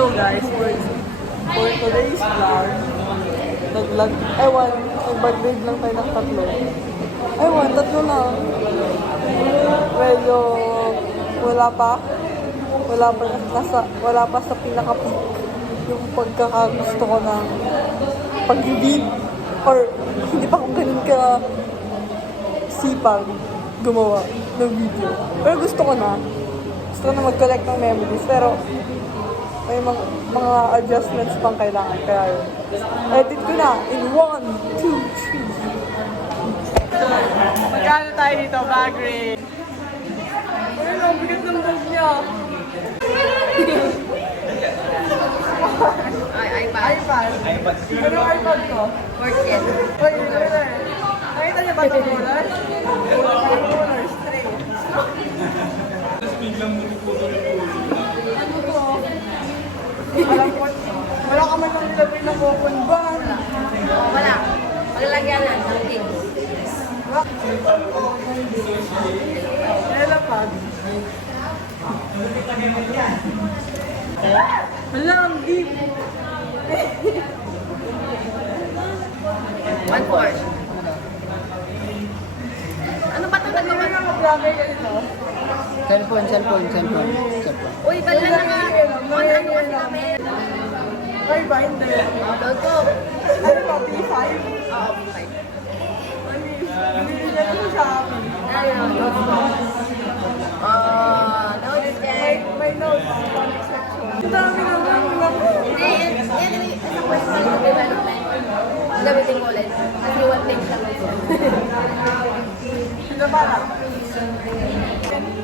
Hello guys, for today's vlog, nag-grade lang tayo ng tatlo. Tatlo na. Medyo wala pa sa pinaka-peak yung pagkakagusto ko ng pag-lead or hindi pa akong ganun ka sipag gumawa ng video. Pero gusto ko na mag-collect ng memories, pero may mga adjustments pang kailangan, kaya yun. Edit ko na in 1, 2, 3. Magkano tayo dito, Bagre? Ayun, ang bigat ng bag niya. iPad. Ano ang iPad ko? 14. Uy, nakita niya ba itong color? Color, straight. Ano to? Alam ko, wala ka man lang nilagay na open band. Wala. Paglagyan na. Okay. Nilapag. Wala, ang deep. 1-4. Ano ba ito nagawa? Ano ang vlogger ganito? Cellphone. Uy, bala na nga. On ano kasi kami? Ay ba, hindi. Upload ko. Ano ba, P5? Oo, okay. Bibili niya rin sa akin. Ayun. Notes check. May notes, comment section. Ang dami naman, wala ko. Hindi, yan sa personal development. Gamitin ko ulit. Kasi one thing lang ito. Sino ba lang?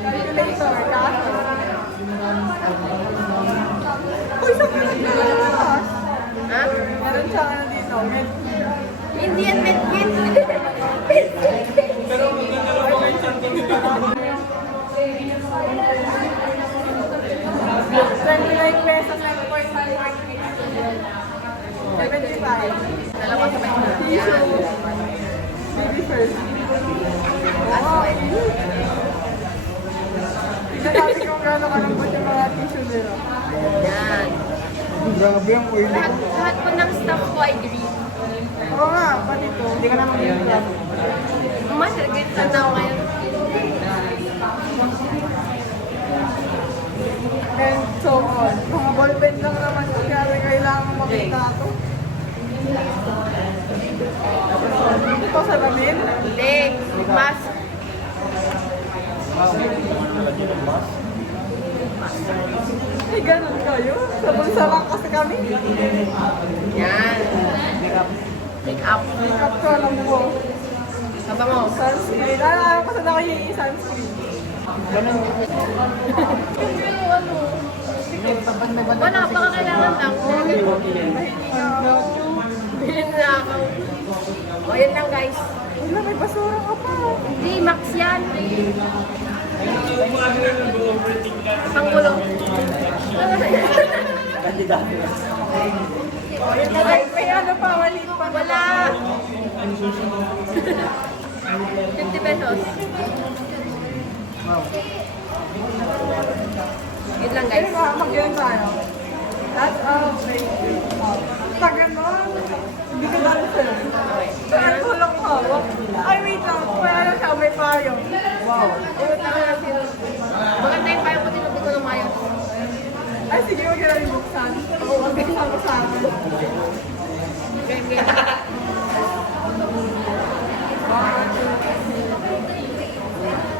Calculator, ka? Uy, sa Pilipinas! Ha? Meron siya ano dito, Hindi yan medkit. pesos, 75. Dalawa sa may Tissue. Baby first. Tignan natin kung gano'n kalambot yung mga tissue nila. Yan. Grabe ang oil ko. Lahat po ng staff ko ay green. Oo nga, pati to. Hindi ka na mag-iingat. Mas, nag-gets na ako ngayon. And so on. Mga ballpen lang naman kaya kailangan makita ito. Ito sa lamin. Hindi, mas. Ay, ganun kayo. Sa bulsa lang kasi kami. Yan. Make up. Makeup ko alam ko. Saba mo. Sunscreen. Alam ko sa nakahingi sunscreen. Wala, baka kailangan lang. Bilhin na ako. O, yun lang guys. Wala, may basura ka pa. Hindi, max yan. Panggulo. May ano pa, maliit pa. Wala. 50 pesos. Yun lang guys. Mag-yan tayo. That's all. Sa ganon. Hindi ka dati sa'yo. Kaya ko lang hawak. Ay, wait lang. Kaya na siya, may payong. Wow. Maganda yung payo ko tinubig ko ng mayo. Ay, sige, huwag ka namin buksan. Oo, huwag ka namin sa akin. Okay.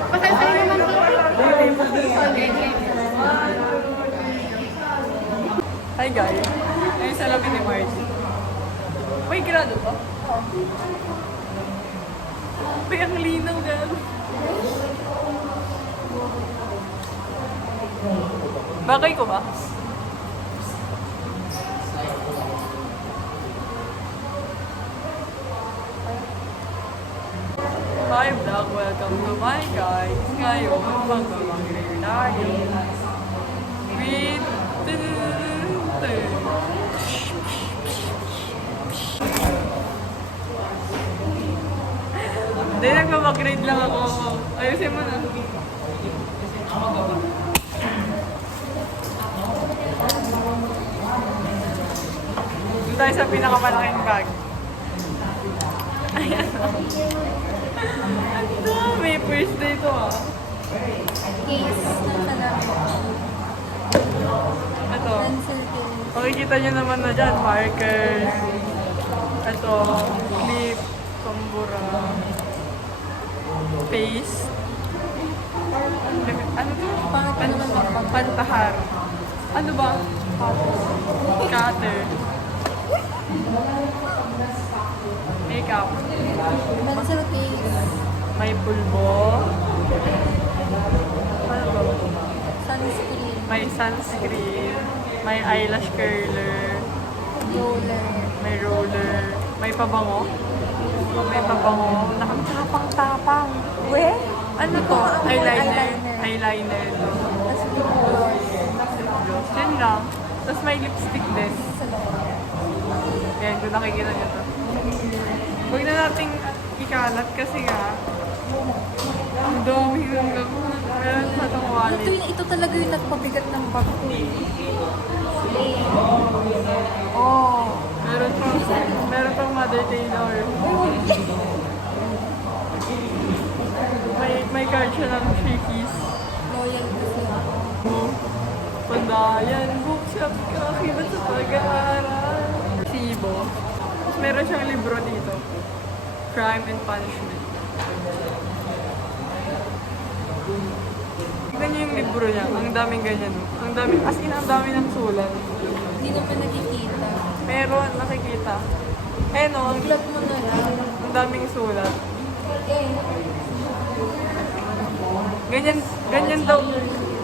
Pasal-sali naman to. Okay. Hi guys. Ngayon sa labi ni Margie. May grado pa? May ang linaw gano'n. Bagay ko ba? Hi vlog! Welcome to my guys! Ngayon, magmamangrir tayo. With... Hindi, nagmamag-grade lang ako. Ayusin mo na. tayo sa pinakamalaking bag. Ayan. Ang dami. First day to ah. Case ng salamin. Ito. Pencil case. Makikita nyo naman na dyan. Markers. Ito. Clip. Pambura. Face. Ano to? Ano naman Pantahar. Ano ba? Cutter. Makeup. Pencil case. May pulbo. Ano ba? Sunscreen. May sunscreen. May eyelash curler. Roller. May roller. May pabango. May pabango. Nakatapang-tapang. We? Ano to? Eyeliner. Eyeliner. Eyeliner to. Tapos lip gloss. Lip gloss. Yun lang. Tapos may lipstick din. Sa loob. Yan, kung nakikita nyo to. Huwag na nating ikalat kasi nga, ang dami ng gagawin. Meron pa itong wallet. Ito talaga yung nagpabigat ng bag ko. Oh, meron pang Mother Taylor. May card siya ng Shakey's. Loyal kasi. Pandayan, bookshop, kakibat sa pag-aaral. Sibo. Tapos meron siyang libro dito. Crime and Punishment. Tignan niyo yung libro niya. Ang daming ganyan. Ang daming, as in, ang dami ng sulat. Hindi na pa nakikita. Meron, nakikita. Eh no, Vlog mo na lang. ang daming sulat. Eh,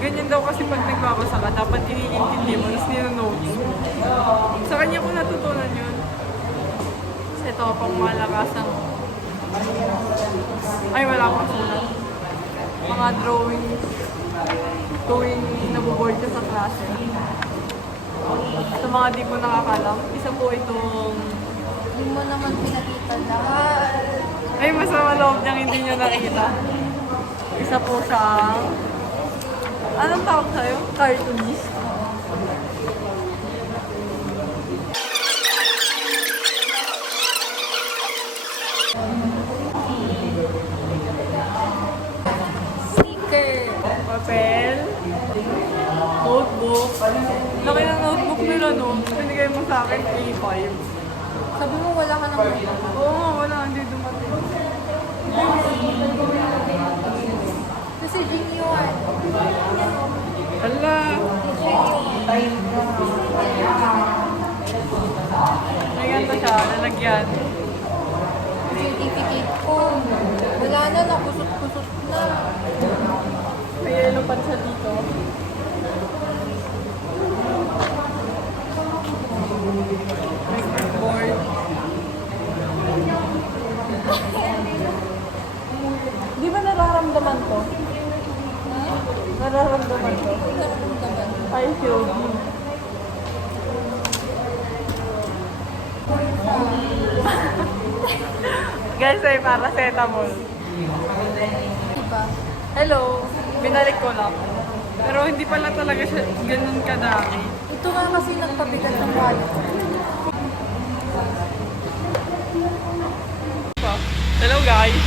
Ganyan daw kasi pag nagbabasa ka, dapat iniintindi mo, tapos nino-notes mo. Sa kanya ko natutunan yun. Kasi ito, pang malakasang... Ay, wala akong sulat. Mga drawings. Tuwing nabuboard ka sa klase. Sa mga di po nakakalam, isa po itong... hindi mo naman pinakita lahat. Ay, masama loob niyang hindi niyo nakita. Isa po siyang... Anong tawag sa'yo? Cartoonist. Sticker. Papel. Notebook. Laki ng notebook nila, no? Pinigay mo sa akin, A5. Sabi mo wala ka naman. Oo nga, wala. Hindi dumating. Kasi genuine. Hala! May ganito siya, lalagyan. Certificate ko. Wala na, nakusot-kusot na. May yellow pa siya dito. May clipboard. Di ba nararamdaman to? Nararamdaman to? Nararamdaman. I feel you. Guys, ay paracetamol. Diba? Hello, binalik ko lang. Pero hindi pala talaga siya ganun kadami. Ito nga kasi nagpabigat ng wallet. Hello guys.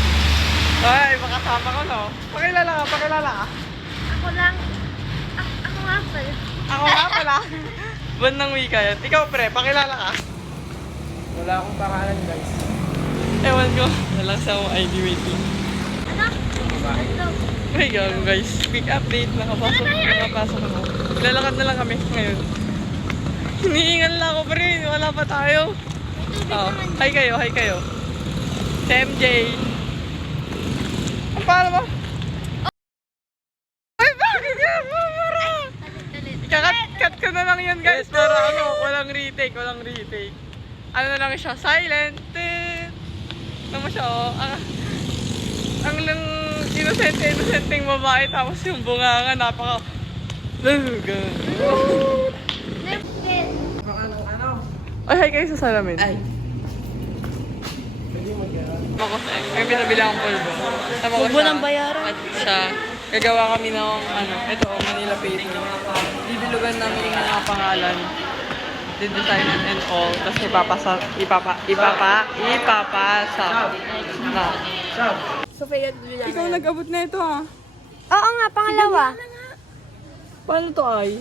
Ay, makasama ko no. Pakilala ka. Ako lang. Ako nga pala. Ako nga pala. Bandang wika yan. Ikaw pre, pakilala ka. Wala akong pangalan, guys. Ewan ko. Walang sa akong ID waiting. Ano? Ano? Ay, gago guys. Quick update. Nakapasok ako. Lalakad na lang kami ngayon. Hinihingal lang ako pre. Wala pa tayo. Oh, hi kayo. Si MJ. Ang paano mo? Ay, bakit ka? Mara! Ikakat ko na lang yun guys. Para walang retake. Ano na lang siya, silent. Ano mo siya, oh. Ang lang inosenteng babae, tapos yung bunganga, napaka... Ay, hi kayo sa salamin. Ay. Ako, may pinabili akong pulbo. Tama ko siya. bayaran. At siya, gagawa kami ng, ito, Manila paper. Bibilugan namin yung mga pangalan. design and all. Tapos ipapasa na. Sofia Juliana. Ikaw nag-abot na ito ah. Oo nga, pangalawa. Paano to ay?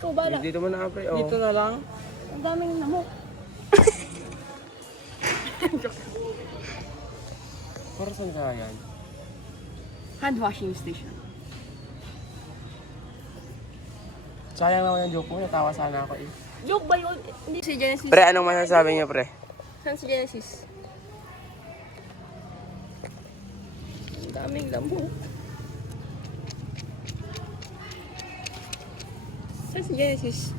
Ikaw ba lang? Dito mo na pre. Oh. Dito na lang. Ang daming namok. Para saan kaya yan? Hand washing station. Sayang naman yung joke mo. Natawa sana ako eh. Joke ba yun? Hindi si Genesis. Pre, anong masasabi niyo pre? Saan si Genesis? Ang daming lamok. Saan si Genesis?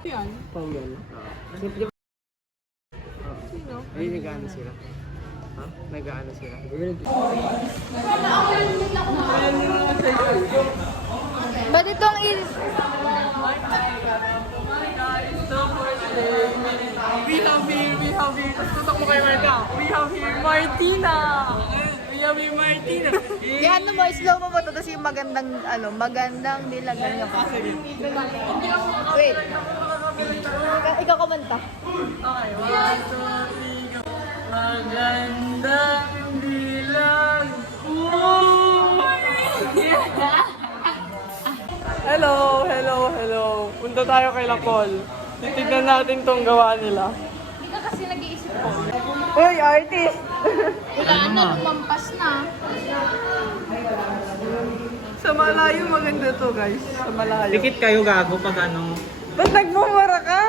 Yan. Pang yan. Ay, nag-ano sila? Ha? Nag-ano sila? Ba't itong We have here. Tutok mo kay Marta. We have here Martina. We have here Martina. Yan mo, slow mo ba ito? Tapos yung magandang nilagang niya pa. Wait. Ikaw kumanta. Okay, 1, 2, 3, go. Magandang dilag. Hello. Punta tayo kay Lakol. Titignan natin tong gawa nila. Hindi ka kasi nag-iisip ko. Uy, artist! Wala na, lumampas na. Sa malayo maganda to, guys. Sa malayo. Dikit kayo gago pag ano. Ba't nagmumura ka?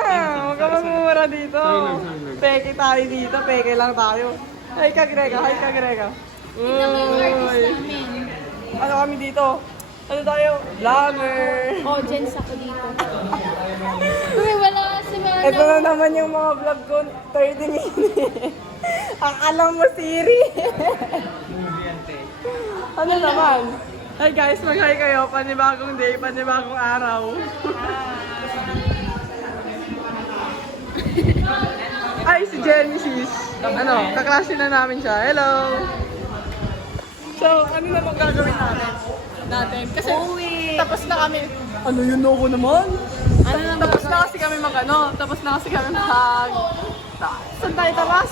Huwag ka magmumura dito. Sorry lang. Peke tayo dito. Peke lang tayo. Hi ka, Grega. Tingnan mo yung artist namin. Ano kami dito? Ano tayo? Vlogger. Oh, Jens ako dito. Uy, wala si Mana. Ito na naman yung mga vlog ko. 30 minutes. Akala mo Siri. Ano naman? Hi guys, mag-hi kayo. Panibagong day, panibagong araw. Ay, si Genesis. Ano, kaklase na namin siya. Hello! So, ano naman gagawin natin? Kasi tapos na kami. Ano yun ako naman? Tapos na kasi kami tapos na kasi kami saan tayo tapos?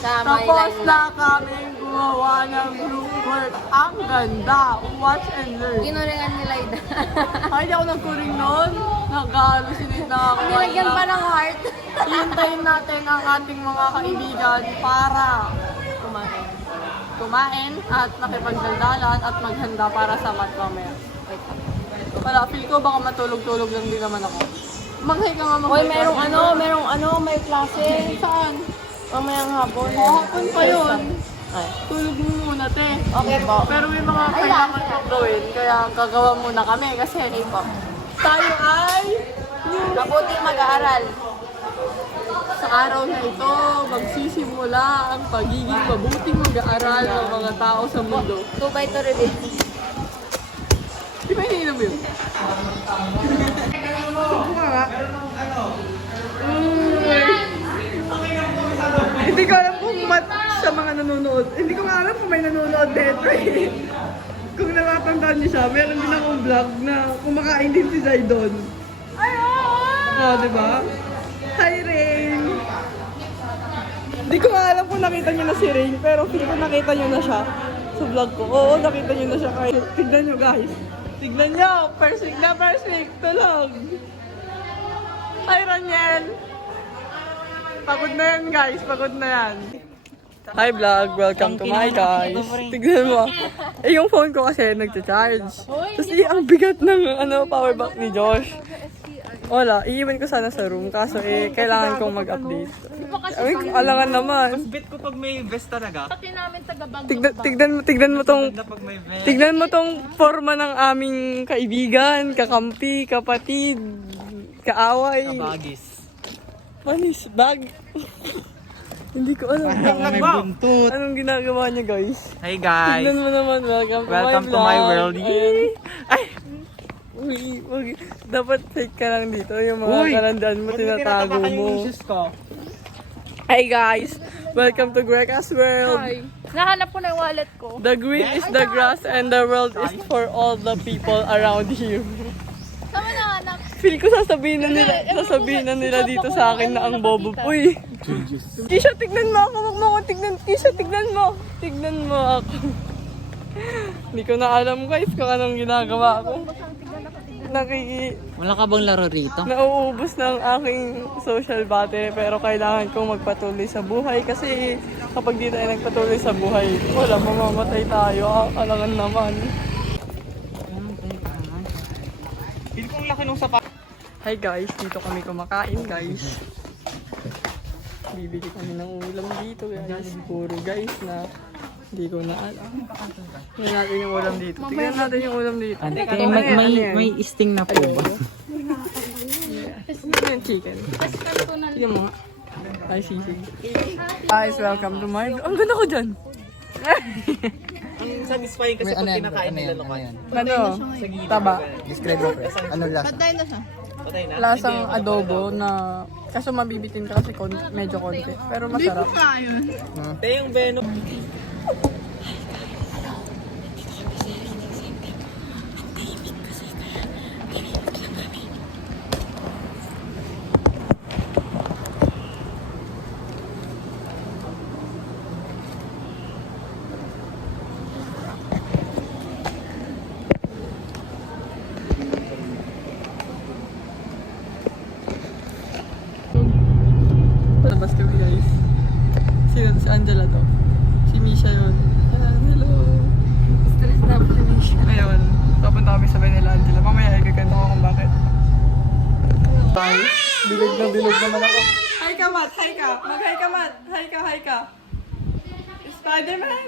Tapos na kami gumawa ng group work. Ang ganda. Watch and learn. Ginuringan ni Laida. Ay, di ako nagkuring noon. Nag-hallucinate na ako. Nilagyan pa ng heart. Hintayin natin ang ating mga kaibigan para kumain at makipagdaldalan at maghanda para sa mat mamaya. Wala, feel ko baka matulog-tulog lang din naman ako. Maghay ka nga Uy, merong may klase. Saan? Mamayang hapon. Hapon pa yun. Ay. Tulog mo muna, te. Okay po. Pero may mga kailangan kong gawin, kaya gagawa muna kami kasi tayo ay Mabuti mag-aaral. sa araw na ito, magsisimula ang pagiging mabuting mag-aaral ng mga tao sa mundo. 2 by 2 reveal. Di ba iniinom yun? Hindi ko alam kung sa mga nanonood. Hindi ko nga alam kung may nanonood dito eh. Kung natatandaan niyo siya, meron din akong vlog na kumakain din si Zaidon. Ay, oo! Diba? Hi, Rain! Hindi ko nga alam kung nakita niyo na si Rain, pero feel ko nakita niyo na siya sa vlog ko. Oo, nakita niyo na siya. Kaya tignan niyo, guys. Tignan niyo! First week! Tulog! Hi, Raniel! Pagod na yan, guys. Pagod na yan. Hi, vlog. Welcome to my guys. Tignan mo. Yung phone ko kasi nagcha-charge. Tapos ang bigat ng power bank ni Josh. Wala, iiwan ko sana sa room. Kaso kailangan kong mag-update. Ay, alangan naman. Bet ko pag may vest talaga. Pati namin taga-bang. Tignan mo tong forma ng aming kaibigan, kakampi, kapatid, kaaway. Kabagis. Manis, bag. Hindi ko alam. May buntut. Anong ginagawa niya, guys? Hey guys. Tignan mo naman, welcome to my vlog. world. Ayan. Ay! Dapat fake ka lang dito. Yung mga kalandaan mo, tinatago mo. Ko. Hey guys, Welcome to Greca's World. Hi. Nahanap ko na yung wallet ko. The green is the grass and the world is for all the people around here. Saan mo nahanap? Feel ko sasabihin na nila dito sa akin na ang bobo. Uy! Kisha, tignan mo ako. Wag mo ako tignan. Kisha, tignan mo. Tignan mo ako. Hindi ko na alam guys kung anong ginagawa ko. Wala ka bang laro rito? Nauubos na ang aking social battery pero kailangan kong magpatuloy sa buhay kasi kapag di tayo nagpatuloy sa buhay, wala, mamamatay tayo. Alangan naman. Feel kong laki nung sapat. Hi guys, dito kami kumakain guys. Bibili kami ng ulam dito guys. Puro guys na hindi ko na alam. Tingnan natin yung ulam dito. Tingnan natin yung ulam dito. May sting na po ba? Ano yung chicken? Tingnan mo nga. Ay, sisig. Guys, welcome to my vlog. Ang ganda ko dyan. Ang satisfying kasi pag kinakain nila naman. Ano? Taba. Describe mo, pre. Ano lasa? Patay na siya. Lasang adobo na kaso mabibitin ka kasi medyo konti. Pero masarap. Te yung Venom. Labas kami guys. Sino? Si Angela to. Si Misha yun. Ayan, hello. Stress na ako si Misha. Ayun. Papunta kami sa Nila Angela. Mamaya ikikanta ko kung bakit. Bye. Bilog naman ako. Hi ka, Matt. Hi ka. Mag-hi ka, Matt. Hi ka. Spider-Man.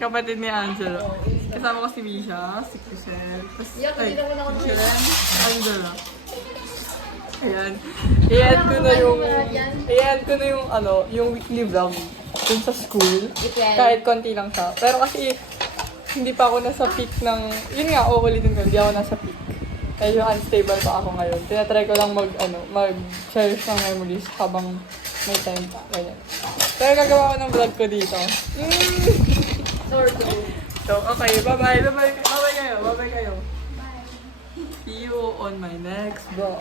Kapatid ni Angela. Kasama ko si Misha, si Crisel. Tapos, ay, si Ren, Angela. Ayan. I-add ko na yung yung weekly vlog dun sa school. Kahit konti lang siya. Pero kasi hindi pa ako nasa peak ng, yun nga, uulitin ko, hindi ako nasa peak. Medyo unstable pa ako ngayon. Tinatry ko lang mag-cherish ng memories habang may time pa. Ganyan. Pero gagawa ko ng vlog ko dito. So, okay. Bye-bye. Bye-bye kayo. See you on my next vlog.